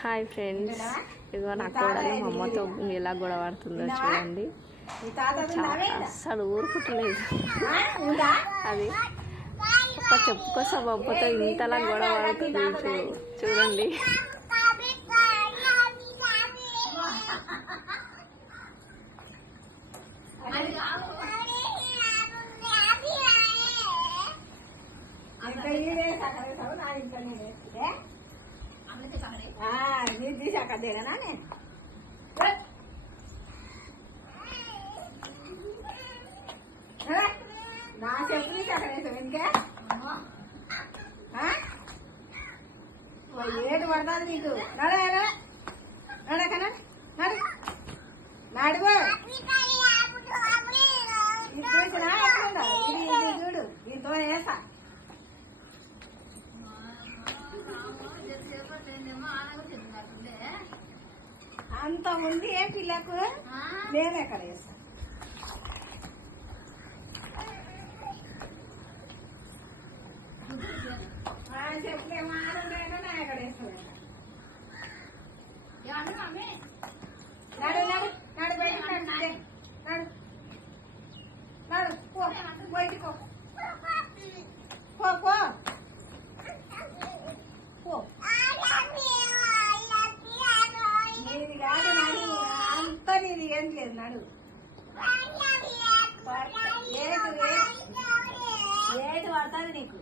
Hi friends, ఇదిగో నా కోడలు మా అమ్మతో ఎలా గొడవ పడుతుందో చూడండి. అస్సలు ఊరుకుంటలేదు. అది ఒక చెప్పు కోసం అబ్బతో ఇంతలా గొడవ పడుతుంది చూడండి. నా చెప్పు చక్కరేసావు ఇంకే ఏడు పడుతుంది నీకు. నడకనా నడు నడువు చూడు దీంతో వేసా అంత ఉంది ఏ పిల్లకు నేను ఎక్కడ వేస్తా. చెప్పలేమో ఆడలేను నా ఎక్కడ వేస్తాను. నడు నడు నడు బయటకు నడు నడు నడు పో బయటకు పో పో పో. నీది కాదు నడు, అంత నీది ఏం లేదు నడు. ఏడు పడుతుంది నీకు.